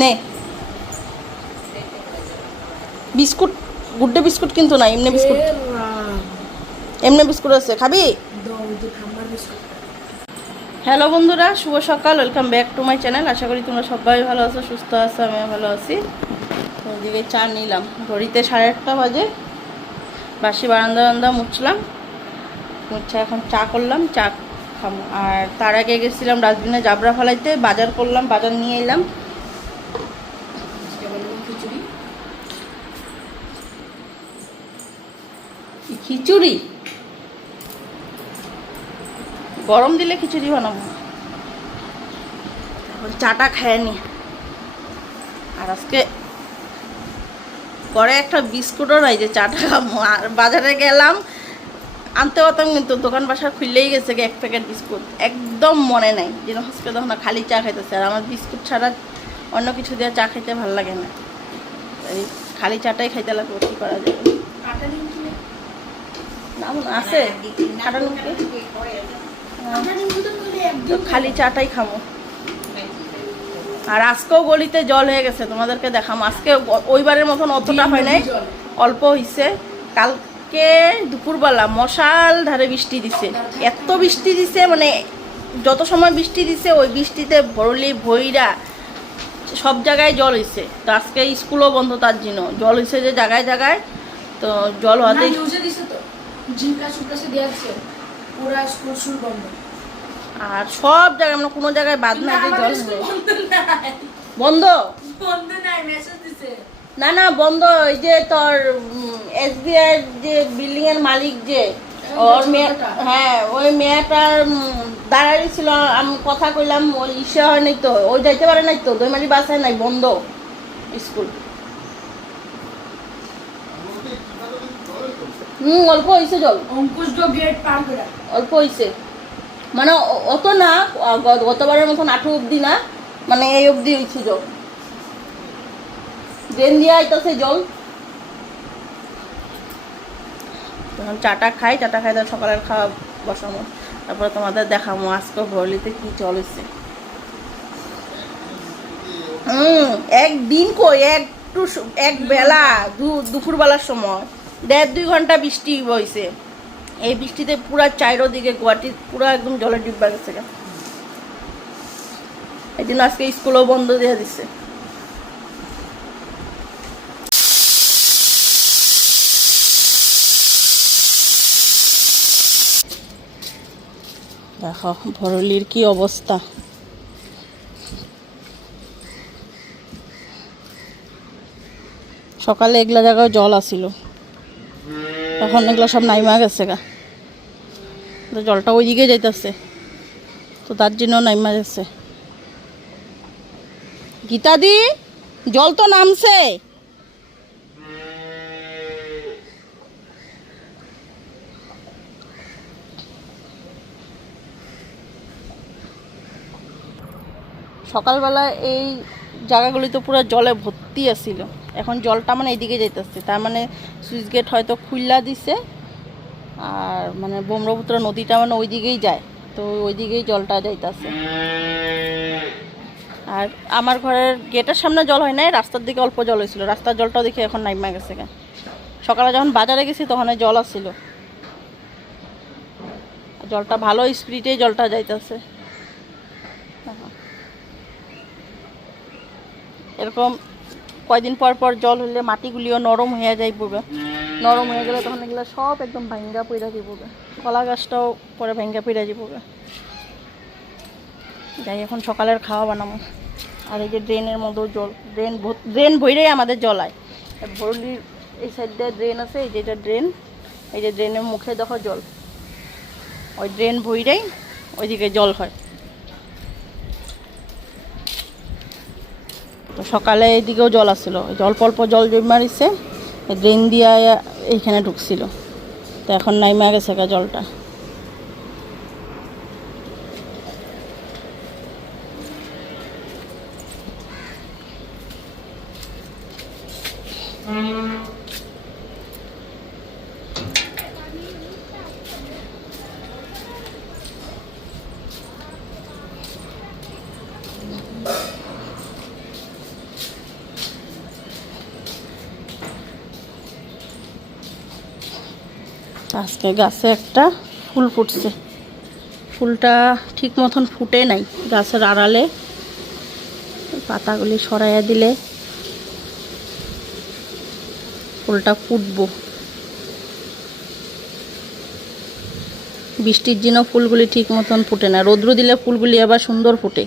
নে biscuit, গুড্ডে biscuit কিন্তু না, এমনি বিস্কুট, এমনি বিস্কুট আছে, খাবি? হ্যালো বন্ধুরা, শুভ সকাল, welcome back to my channel. আশা করি তোমরা সবাই ভালো আছো, সুস্থ আছো, আমিও ভালো আছি। তো ওইদিকে চা নিলাম, ঘড়িতে 8:30 বাজে। বাসি বারান্দা মুছলাম, মুছে এখন চা করলাম, চা খাবো। আর তার আগে গেছিলাম ডাস্টবিনে জাবরা ফেলাইতে, বাজার করলাম, বাজার নিয়ে এলাম। খিচুড়ি গরম দিলে খিচুড়ি বানাবো, এখন চাটা খায় নি। আর আজকে পরে একটা বিস্কুটও নাই যে চাটা খাবো। আর বাজারে গেলাম আনতে পারতাম, কিন্তু দোকান বাসা খুললেই গেছে 1 প্যাকেট বিস্কুট, একদম মনে নাই যেন হসকে তখন খালি চা খাইতেছে। আর আমার বিস্কুট ছাড়া অন্য কিছু দিয়ে চা খাইতে ভালো লাগে না, এই খালি চাটাই খাইতে লাগবে, কী করা যাবে। আছে খালি চাটাই খাবো। আর আজকেও গলিতে জল হয়ে গেছে, তোমাদেরকে দেখাম। আজকে ওইবারের মতন অতটা হয় নাই, অল্প হয়েছে। কালকে দুপুরবেলা মশাল ধারে বৃষ্টি দিছে, এত বৃষ্টি দিছে, মানে যত সময় বৃষ্টি দিছে ওই বৃষ্টিতে ভরলি ভইরা সব জায়গায় জল হয়েছে। তো আজকে স্কুলও বন্ধ, তার জন্য জল হয়েছে যে জায়গায় জায়গায়। তো জল হতেই আর সব জায়গায়, মানে কোনো জায়গায় বাদ নাই যে জল বন্ধ না, না বন্ধ। ওই যে তোর SBI যে বিল্ডিং এর মালিক, যে ওর মেয়ে, হ্যাঁ ওই মেয়েটার দাঁড়াই ছিল, আমি কথা কইলাম, ওই ইসে হয় নাই তো, ওই যাইতে পারে নাই তো, দইমারি বাসায় নাই, বন্ধ স্কুল। অল্প হয়েছে জল, অল্প হয়েছে, মানে অত না, গতবারের মতন 8 অব্দি না, মানে এই অব্দি হয়েছে জল, ড্রেন দিয়ে আইতেছে জল। তখন চাটা খাই, চাটা খাই, তার সকালের খাওয়া বসাবো, তারপরে তোমাদের দেখাবো আজকে ভরলিতে কি চলেছে। একদিন কই, এক বেলা দুপুরবেলার সময় 1.5-2 ঘন্টা বৃষ্টি বইছে। এই বৃষ্টিতে পুরা চারিদিকে গুয়াহাটি পুরা একদম জলের ডিব্বা গেছে। এই জন্য আজকে স্কুলও বন্ধ দিয়ে দিচ্ছে। দেখো ভরলির কি অবস্থা, সকালে এগুলা জায়গায় জল আসিল, এখন এগুলো সব নাইমা গেছে গা, তো জলটা ওইদিকে যাইতেছে, তো তার জন্য নাইমা গেছে। গীতাদি জল তো নামছে, সকালবেলা এই জায়গাগুলি তো পুরো জলে ভর্তি আছিল, এখন জলটা মানে এইদিকে যাইতেছে, তার মানে সুইচ গেট হয়তো খুললা দিছে, আর মানে ব্রহ্মপুত্র নদীটা মানে ওই দিকেই যায়, তো ওই দিকেই জলটা যাইতেছে। আর আমার ঘরের গেটের সামনে জল হয় নাই, রাস্তার দিকে অল্প জল হয়েছিল, রাস্তার জলটাও দেখি এখন নাইমা গেছে। সকালে যখন বাজারে গেছি তখন জল আসছিল, জলটা ভালো স্পিডে জলটা যাইতেছে। এরকম কয়দিন পর পর জল হলে মাটিগুলিও নরম হয়ে যাইব, নরম হয়ে গেলে তখন এগুলো সব একদম ভাঙ্গা পইরা দিব, কলা গাছটাও পরে ভাঙ্গা পইরা দিব। যাই এখন সকালের খাওয়া বানাবো। আর এই যে ড্রেনের মধ্যে জল, ড্রেন ভইরেই আমাদের জল আয়। ভরলির এই সাইড দিয়ে ড্রেন আছে, এই যেটা ড্রেন, এই যে ড্রেনের মুখে দেখো জল, ওই ড্রেন ভইরেই ওইদিকে জল হয়। তো সকালে এইদিকেও জল আসছিল, অল্প অল্প জল জমে মারিছে, ড্রেন দিয়ে এইখানে ঢুকছিল, তো এখন নাইমা গেছে জলটা। আজকে গাছে একটা ফুল ফুটছে, ফুলটা ঠিক মতন ফুটে নাই, গাছের আড়ালে পাতাগুলি সরাইয়া দিলে ফুলটা ফুটবো। বৃষ্টির দিনও ফুলগুলি ঠিক মতন ফুটে না, রৌদ্র দিলে ফুলগুলি আবার সুন্দর ফুটে।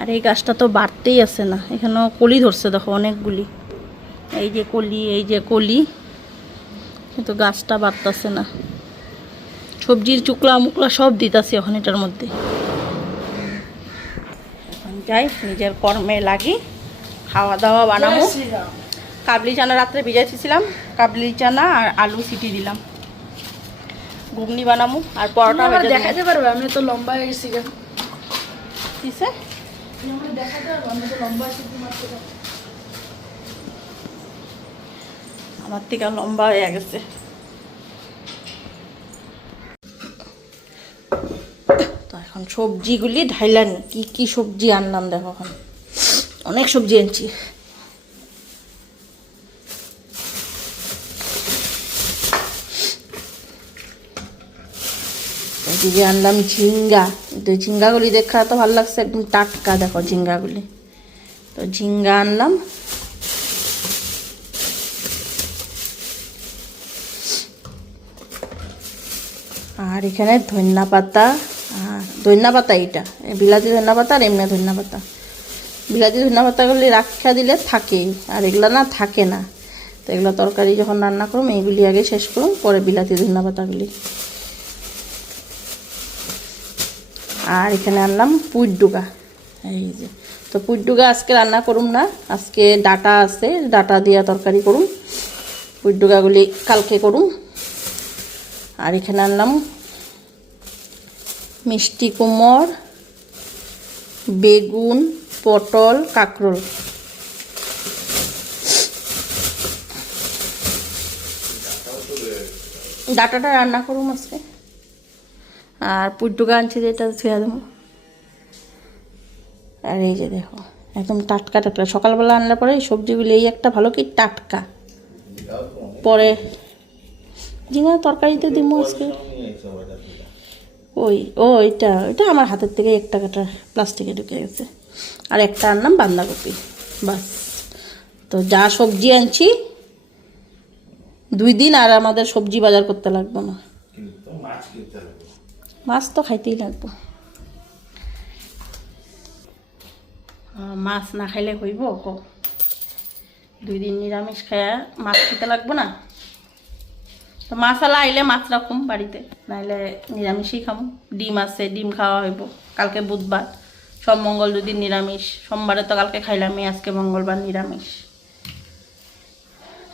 আর এই গাছটা তো বাড়তেই আছে না, এখানেও কলি ধরছে দেখো অনেকগুলি, এই যে কলি, এই যে কলি, কিন্তু গাছটা বাড়তেছে না। সবজির চুকলা মুকলা সব দিতাছি এখন এটার মধ্যে। এখন যাই নিজের কর্মে লাগি, খাওয়া দাওয়া বানাবো। কাবলি চানা রাত্রে ভিজাইছিলাম, কাবলি চানা আর আলু সিটি দিলাম, ঘুগনি বানাবো আর পরোটা দেখাতে পারবে। আমি তো লম্বা হয়ে গেছি, কিসে আমার থেকে লম্বা হয়ে গেছে। তো এখন সবজিগুলি ঢাইলানি, কি কি সবজি আনলাম দেখো, এখন অনেক সবজি আনছি। এদিকে আনলাম ঝিঙ্গা, তো ঝিঙ্গাগুলি দেখা তো ভালো লাগছে, একদম টাটকা দেখো ঝিঙ্গাগুলি। তো ঝিঙ্গা আনলাম, আর এখানে ধনিয়া পাতা, আর ধনিয়া পাতা এইটা বিলাতি ধনিয়া পাতা আর এমনি ধনিয়া পাতা। বিলাতি ধনিয়া পাতাগুলি রাখা দিলে থাকে, আর এগুলো না থাকে না। তো এগুলো তরকারি যখন রান্না করুম এইগুলি আগে শেষ করুম, পরে বিলাতি ধনিয়া পাতাগুলি। আর এখানে আনলাম পুঁই ডুগা, এই যে। তো পুঁই ডুগা আজকে রান্না করুম না, আজকে ডাটা আছে, ডাটা দিয়া তরকারি করুম, পুঁই ডুগাগুলি কালকে করুম। আর এখানে আনলাম মিষ্টি কুমড়, বেগুন, পটল, কাঁকরোল। ডাটাটা রান্না করুম আজকে। আর পুটুকা আনছি যেটা ছুঁয়া দেবো। আর এই যে দেখো একদম টাটকা টাটকা, সকালবেলা আনলে পরে এই সবজিগুলো এই একটা ভালো কি টাটকা। পরে ঝিঙা তরকারিতে দিব আজকে। এটা আমার হাতের থেকে একটা কাটা প্লাস্টিকে ঢুকে গেছে। আর একটা আনলাম বাঁধাকপি, বাস। তো যা সবজি আনছি 2 দিন আর আমাদের সবজি বাজার করতে লাগবে না। মাছ তো খাইতেই লাগবে, মাছ না খাইলে হইব? 2 দিন নিরামিষ খায়া মাছ খেতে লাগবে না? তো মাছালা আইলে মাছ রাখুম বাড়িতে, নাইলে নিরামিষই খাবো। ডিম আছে, ডিম খাওয়া হইব। কালকে বুধবার, সব মঙ্গল 2 দিন নিরামিষ। সোমবারে তো কালকে খাইলামই, আজকে মঙ্গলবার নিরামিষ।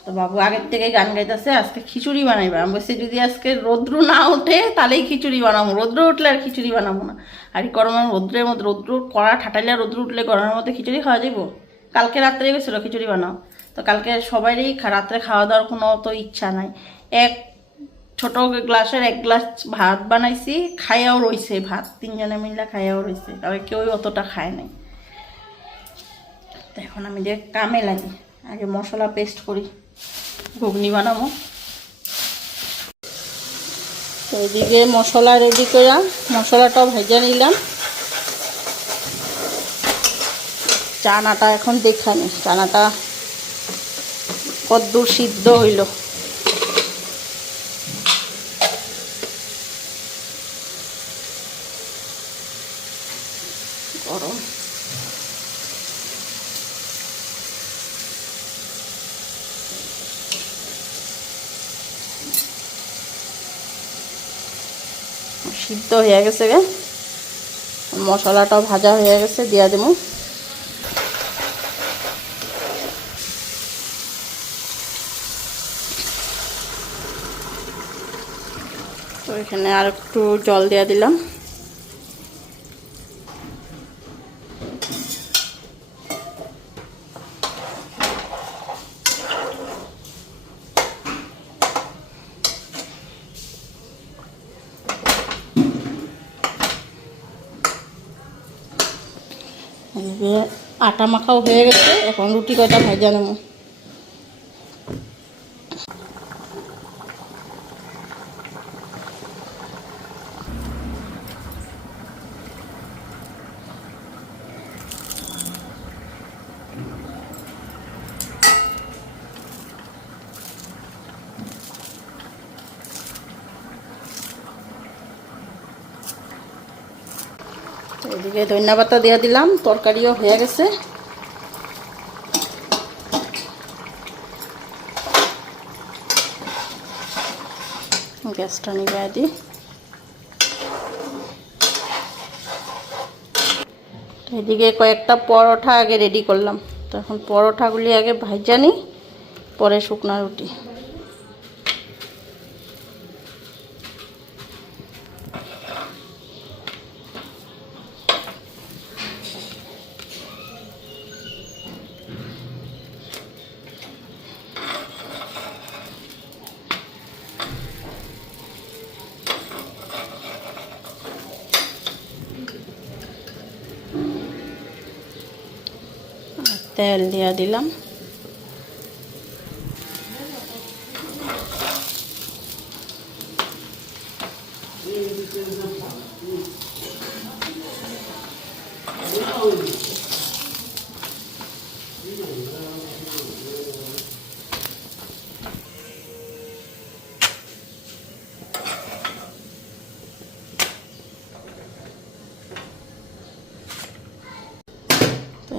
তো বাবু আগের থেকে গান গাইতেছে আজকে খিচুড়ি বানাইবা। আমি বলছি যদি আজকে রৌদ্র না ওঠে তাহলেই খিচুড়ি বানাবো, রৌদ্র উঠলে আর খিচুড়ি বানাবো না। আর এই গরমের রৌদ্রের মধ্যে, রৌদ্র কড়া ঠাটাইলে রৌদ্র উঠলে গরমের মধ্যে খিচুড়ি খাওয়া যাবো? কালকে রাত্রে গেছিলো খিচুড়ি বানাও, তো কালকে সবাইরই রাত্রে খাওয়া দাওয়ার কোনো অত ইচ্ছা নাই। এক ছোট গ্লাসের 1 গ্লাস ভাত বানাইছি, খাইয়াও রয়েছে ভাত, 3 জনে মিলে খাইয়াও রয়েছে, তবে কেউই অতটা খায় নাই। তো এখন আমি যে কামে লাগি, আগে মশলা পেস্ট করি, ঘুগনি বানাবো। তো এদিকে মশলা রেডি করে মশলাটাও ভেজে নিলাম। চানাটা এখন দেখানি, চানাটা কদ্দূর সিদ্ধ হইল। গরম সিদ্ধ হয়ে গেছে গে, মশলাটাও ভাজা হয়ে গেছে, দিয়া দেবো। তো এখানে আর একটু জল দিয়া দিলাম। আটা মাখাও হয়ে গেছে, এখন রুটি কয়টা ভাজা নেব। এদিকে ধনিয়া পাতা দিয়ে দিলাম, তরকারিও হয়ে গেছে। গ্যাসটা নিভিয়ে দিই। এদিকে কয়েকটা পরোটা আগে রেডি করলাম, তো এখন পরোটাগুলি আগে ভাজা নিই, পরে শুকনো রুটি। তেল দিয়ে দিলাম।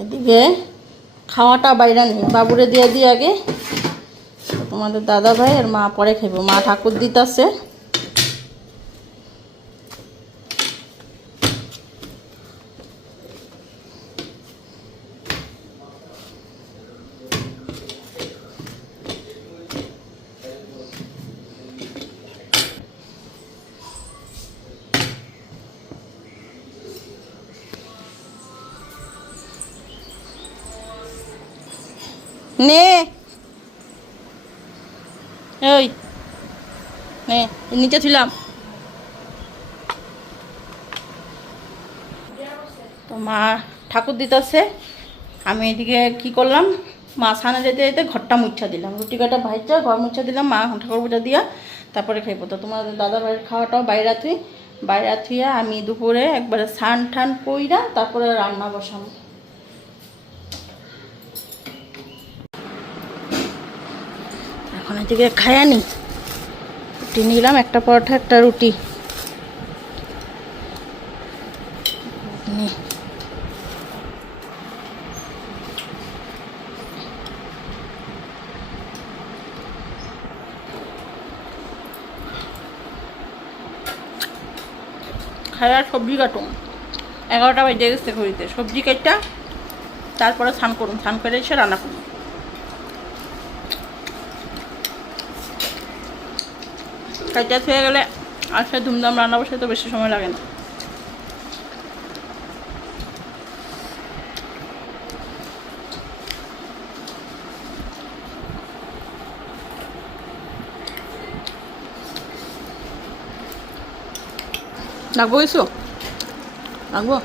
এদিকে খাওয়াটা বাইরে নেই, বাবুরে দিয়ে দিই আগে। তোমাদের দাদা ভাই আর মা পরে খাইব। মা ঠাকুর দিতেছে। নে ওই নে নিচে ছিলাম তো। মা ঠাকুর দিতেছে, আমি এদিকে কি করলাম, মা সানা যেতে যেতে ঘরটা মুছা দিলাম, রুটি কাটা ভাইজা ঘর মুছা দিলাম, মা ঠাকুর পূজা দিয়া তারপরে খাইব। তো তোমাদের দাদা ভাইয়ের খাওয়াটাও বাইরে থুইয়া আমি দুপুরে একবারে স্নান ঠান কইরা তারপরে রান্না বসাবো। এখন এদিকে খাইয়া নি, রুটি নিলাম, একটা পরোটা একটা রুটি। খাইয়ার সবজি কাটুন, 11টা বাজে গেছে ঘড়িতে। সবজি কাটটা তারপরে স্নান করুন, স্নান করে এসে রান্না করুন। কাইটা হয়ে গেলে আর সে ধুমধাম রান্না বসে তো বেশি সময় লাগে না। লাগবো কিছু? লাগবো?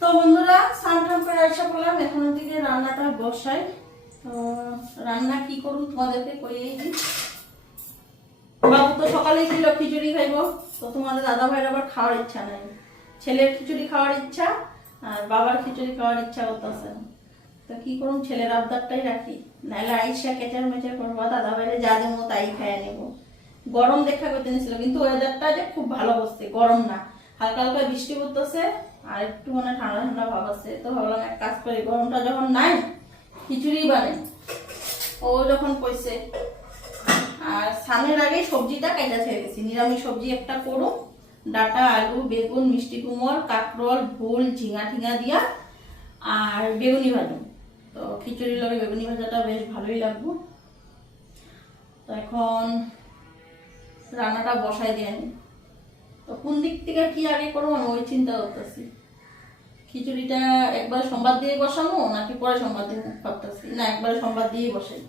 তো বন্ধুরা স্নান টান করে আসা করলাম, এখন দিকে রান্নাটা বসাই। তো রান্না কি করুন তোমাদেরকে কইয়েই দিই। বাবু তো সকালেই ছিল খিচুড়ি খাইব, তো তোমাদের দাদা ভাইয়ের আবার খাওয়ার ইচ্ছা নাই। ছেলের খিচুড়ি খাওয়ার ইচ্ছা আর বাবার খিচুড়ি খাওয়ার ইচ্ছা করতেছে। তো কি করুন, ছেলের আবদারটাই রাখি, নাহলে আইসা কেচার মেচার করবো, দাদা ভাইরে যা দেবো তাই খাইয়া নেব। গরম দেখা করতে নিয়েছিল, কিন্তু ওয়েদারটা যে খুব ভালো বসছে, গরম না, হালকা হালকা বৃষ্টি পড়তেছে আর একটু মানে ঠান্ডা ঠান্ডা ভাব আছে। তো ভাবলাম এক কাজ করি, গরমটা যখন নাই খিচুড়ি বানাই। ও যখন কইছে, আর স্নানের আগে সবজিটা কাটা ছেড়ে গেছি, নিরামিষ সবজি একটা করো, ডাটা আলু বেগুন মিষ্টি কুমড় কাঁকরোল ভুল ঝিঙা ঠিঙা দিয়া আর বেগুনি ভাজা। তো খিচুড়ির লগে বেগুনি ভাজাটা বেশ ভালোই লাগবে। তো এখন রান্নাটা বসাই দিয়ে নি, তো কোন দিক থেকে কি আগে করবো আমি ওই চিন্তা করতেছি। খিচুড়িটা একবার সোমবার দিয়ে বসাবো নাকি পরে সোমবার দিয়ে ভাবতেছি, না একবারে সোমবার দিয়েই বসাই।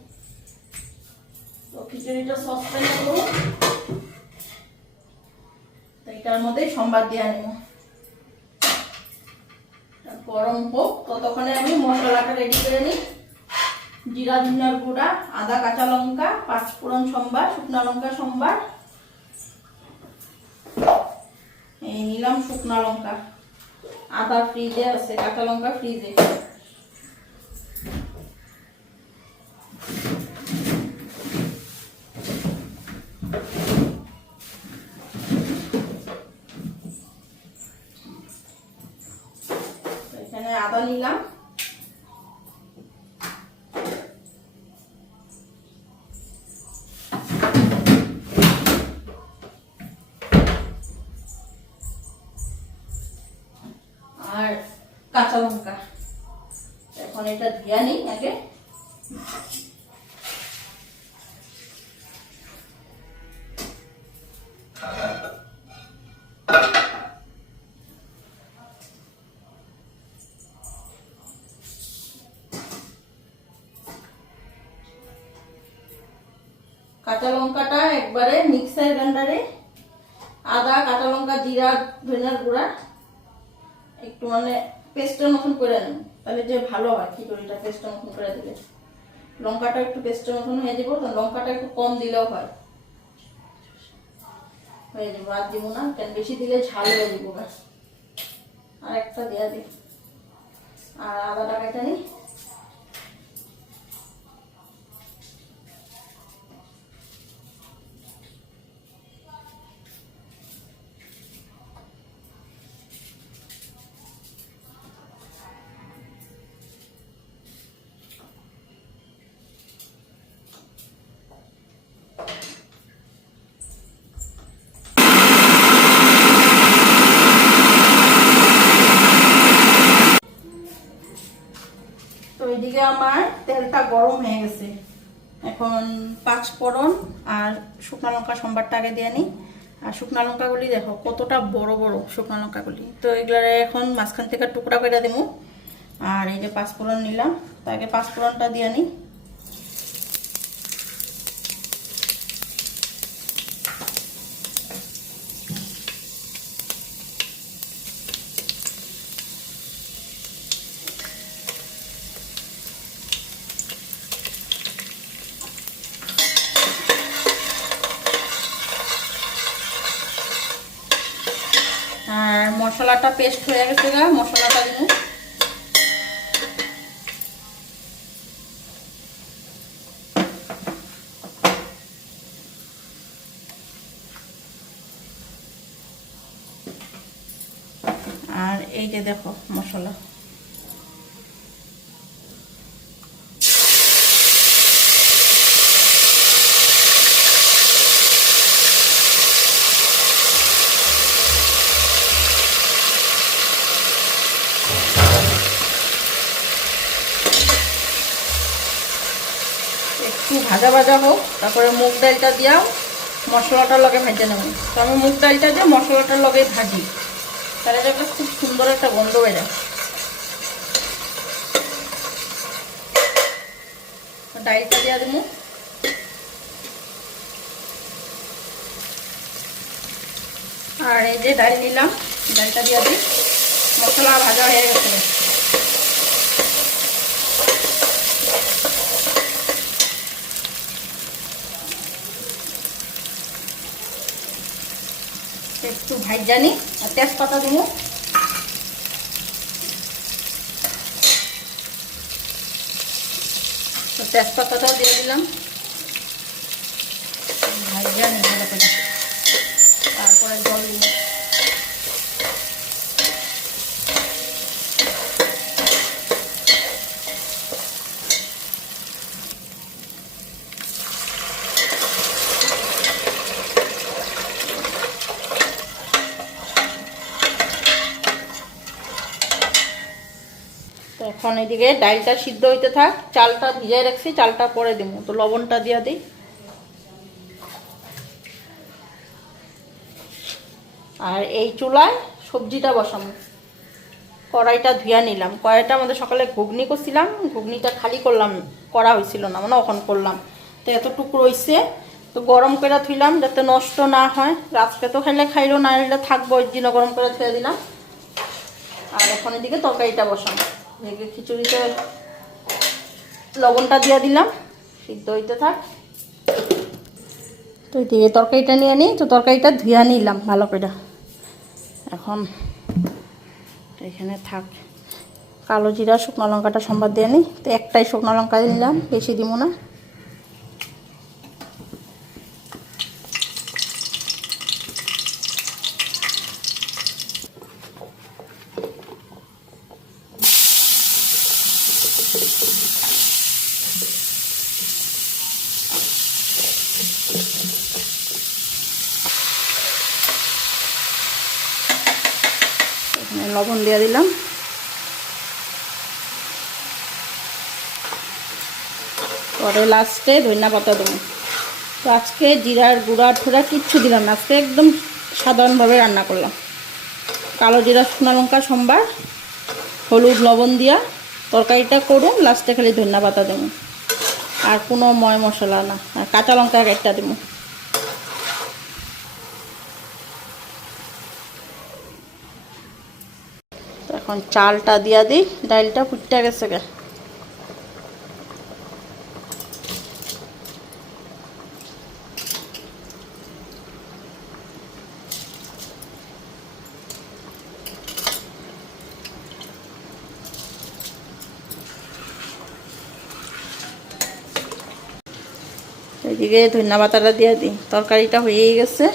তো খিচুড়িটা সসপ্যানে করবো, তো এটার মধ্যে সোমবার দিয়ে নেব। গরম হোক ততক্ষণে আমি মশলাটা রেডি করে নিই। জিরা ধনিয়ার গুঁড়া, আদা কাঁচা লঙ্কা, পাঁচফোড়ন সম্বার, শুকনো লঙ্কা সম্বার, এই নিলাম শুকনো লঙ্কা, আদা ফ্রিজে আছে, কাঁচা লঙ্কা ফ্রিজে। এখানে আদা নিলাম, আর কাঁচা লঙ্কা। এখন এটা ধুয়ে নিই আগে। কাঁচা লঙ্কাটা একবারে মিক্সার গ্রাইন্ডারে আদা, কাঁচা লঙ্কা, জিরা, ধনিয়ার গুঁড়া একটু মানে পেস্টের মতন করে নেব, তাহলে যে ভালো হয় খিচুড়িটা পেস্টের মতন করে দিলে। লঙ্কাটা একটু পেস্টের মতন হয়ে যাবো, তো লঙ্কাটা একটু কম দিলেও হয়, হয়ে যাবো। আর দিব না, কেন বেশি দিলে ঝাল হয়ে যাবো। আর একটা দেওয়া দিই। আর আদাটা কেটে নিই। এদিকে আমার তেলটা গরম হয়ে গেছে। এখন 5 ফোড়ন আর শুকনো লঙ্কা সম্বারটা আগে দিয়ে নিই। আর শুকনো লঙ্কাগুলি দেখো কতটা বড় বড় শুকনো লঙ্কাগুলি, তো এগুলো এখন মাঝখান থেকে টুকরা করে দেবো। আর এই যে 5 ফোড়ন নিলাম, তাকে 5 ফোড়নটা দিয়ে নিই। আর মশলাটা পেস্ট হয়ে গেছে, মশলাটা দিব। আর এই যে দেখো মশলা, একটু ভাজা ভাজা হোক, তারপরে মুগ ডালটা দিয়াও মশলাটার লগে ভেজে নেব। তো আমি মুগ ডালটা দিয়ে মশলাটার লগে ভাজি, তাহলে একটা খুব সুন্দর একটা গন্ধ বেরোয়। ডালটা দিয়ে দেবো। আর এই যে ডাল নিলাম, ডালটা দিয়ে দিই। মশলা ভাজা হয়ে গেছে, একটু ভাজা নিই। আর তেজপাতা দিব, তো তেজপাতাটাও দিয়ে দিলাম। ভাজা নিই ভালো করে, তারপরে জল দিব। তো এখন এদিকে ডালটা সিদ্ধ হইতে থাক, চালটা ভিজাই রাখছি, চালটা পরে দিব। তো লবণটা দিয়ে দিই। আর এই চুলায় সবজিটা বসাবো। কড়াইটা ধুয়ে নিলাম। কড়াইটা আমাদের সকালে ঘুগনি করছিলাম, ঘুগনিটা খালি করলাম, করা হয়েছিল না, মানে ওখান করলাম। তো এতটুকু রয়েছে, তো গরম করে থুইলাম যাতে নষ্ট না হয়। রাত্রে তো খাইলে খাইলো, না হলে থাকবো, ওই জন্য গরম করে থুয়ে দিলাম। আর এখন এদিকে তরকারিটা বসাবো। এদিকে খিচুড়িতে লবণটা দিয়ে দিলাম, সিদ্ধ হইতে থাক। তো এদিকে তরকারিটা নিয়ে নিই। তো তরকারিটা ধুয়ে নিলাম ভালো করে। এখন এখানে থাক। কালো জিরা, শুকনো লঙ্কাটা সম্বাদ দিয়ে নিই। তো একটাই শুকনো লঙ্কা নিলাম, বেশি দিব না। লবণ দিয়ে দিলাম। পরে লাস্টে ধনিয়া পাতা দেবো। তো আজকে জিরার গুঁড়া ঠোড়া কিচ্ছু দিলাম না, আজকে একদম সাধারণভাবে রান্না করলাম। কালো জিরা শুকনো লঙ্কা সম্বার, হলুদ লবণ দিয়া তরকারিটা করুন, লাস্টে খালি ধনিয়া পাতা দেবো, আর কোনো ময় মশলা না, আর কাঁচা লঙ্কা একটা দেবো। এখন চালটা দিয়া দিই, ডালটা ফুটতে গেছে গে। এদিকে ধনিয়া পাতাটা দিয়ে দিই, তরকারিটা হয়েই গেছে।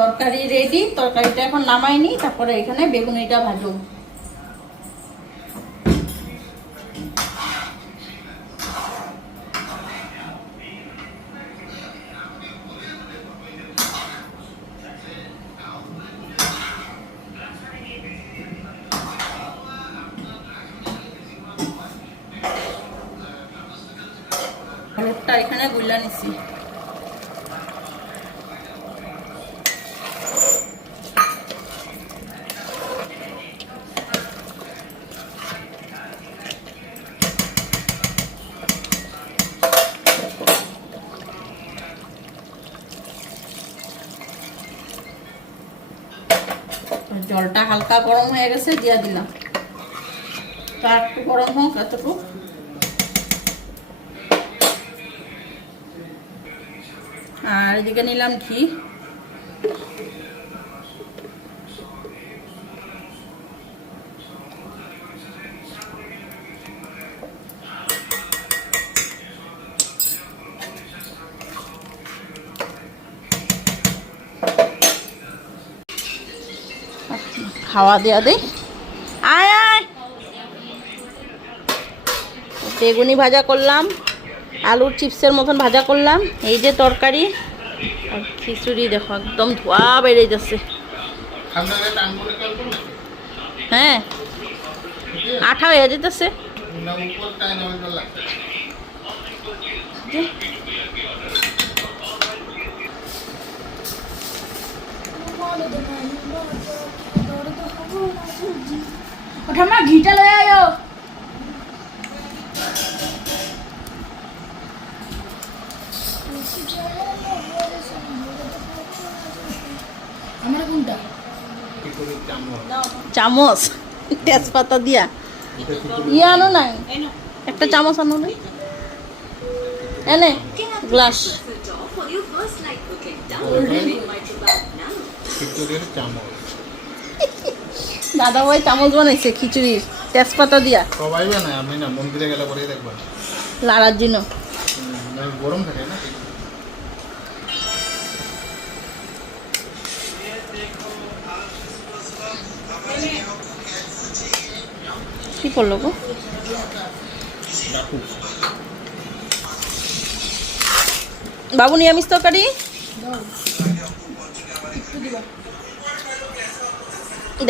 তরকারি রেডি, তরকারিটা এখন নামাইনি, তারপরে এখানে বেগুনিটা ভাজবো। হলুদটা এখানে গুলা নিছি। জলটা হালকা গরম হয়ে গেছে, দিয়ে দিলাম। তা একটু গরম হোক এতটুকু। আর এদিকে নিলাম ঘি। খাওয়া দেওয়া দেই। আয় আয়, বেগুনি ভাজা করলাম, আলুর চিপসের মতন ভাজা করলাম, এই যে তরকারি আর খিচুড়ি। দেখো একদম ধোয়া বেড়ে যাচ্ছে। হ্যাঁ, আঠা হয়ে যেতেছে। ওঠা ঘিটা লয়ে আয়ো। চামচ তেজপাতা দিয়া ইয়ে আনো নাই, একটা চামচ আনো নাই, এনে গ্লাস। দাদা ভাই চামচ বানাইছে খিচুড়ির তেজপাতা দিয়া। সবাই বানায়, আমি না মন্দিরে গেলে পরেই দেখবা লাড়ার জন্য। গরম থাকে না। কি করলো গো? বাবু নিরামিষ তরকারি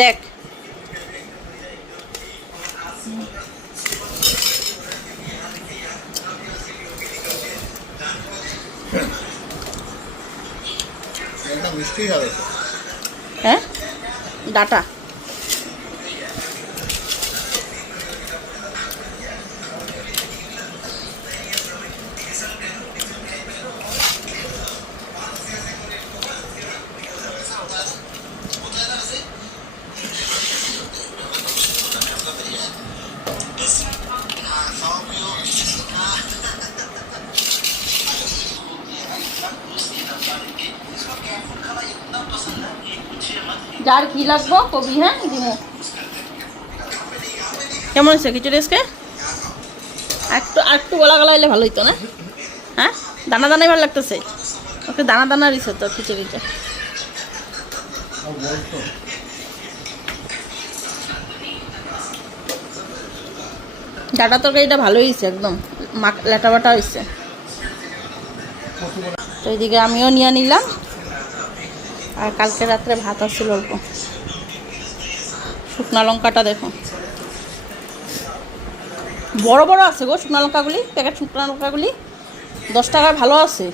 দেখ। মিষ্টি হবে। হ্যাঁ, ডাটা যার ঘি লাগবো কবি। হ্যাঁ দিমু। কেমন হয়েছে খিচুড়ি আজকে? একটু গলা গলা হলে ভালো হইতো না? হ্যাঁ, দানা দানাই ভালো লাগতেছে। ওকে দানা দানা দিছে তো খিচুড়িটা। ডাটা তরকারিটা ভালোই হয়েছে, একদম লেটা বাটা হয়েছে। তো এইদিকে আমিও নিয়ে নিলাম, আর কালকে রাত্রে ভাত আসছিল অল্প। শুকনা লঙ্কাটা দেখো, বড় বড় আছে গো শুকনা লঙ্কাগুলি, প্যাকেট শুকনা লঙ্কাগুলি 10 টাকায় ভালো আছে।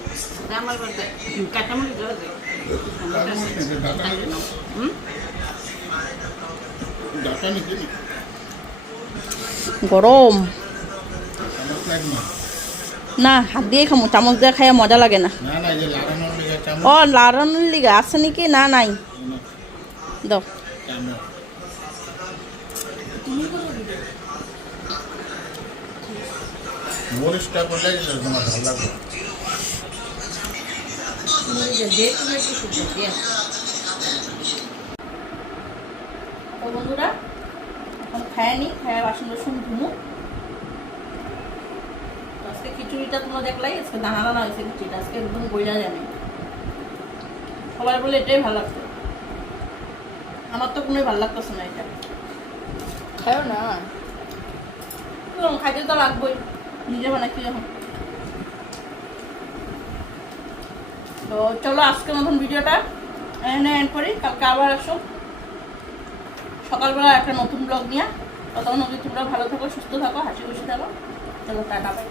গরম না, হাত দিয়ে খামো, চামচ দিয়ে খাইয়া মজা লাগে না। ও লাড়ানোর লিগা আছে নাকি? না নাই, দাও। মরিচটা করলে তোমার ভালো লাগবে। তো বন্ধুরা এখন খায় নি, খায় বাসন বাসন ধুমু। আজকে খিচুড়িটা তোমরা দেখলাই, আজকে দানা দানা হয়েছে খিচুড়িটা, আজকে একদম বইলা যাবে। সবাই বলে এটাই ভালো লাগতো, আমার তো কোনোই ভালো লাগতেছে না এটা। খাও না, খাইতে তো লাগবোই, নিজে বানাচ্ছি যখন। তো চলো আজকের মতন ভিডিওটা এখানে এন্ড করি, কালকে আবার আসো সকালবেলা একটা নতুন ব্লগ নিয়ে। ততক্ষণ অবধি তোমরা ভালো থাকো, সুস্থ থাকো, হাসি খুশি থাকো। চলো টাটা বাই।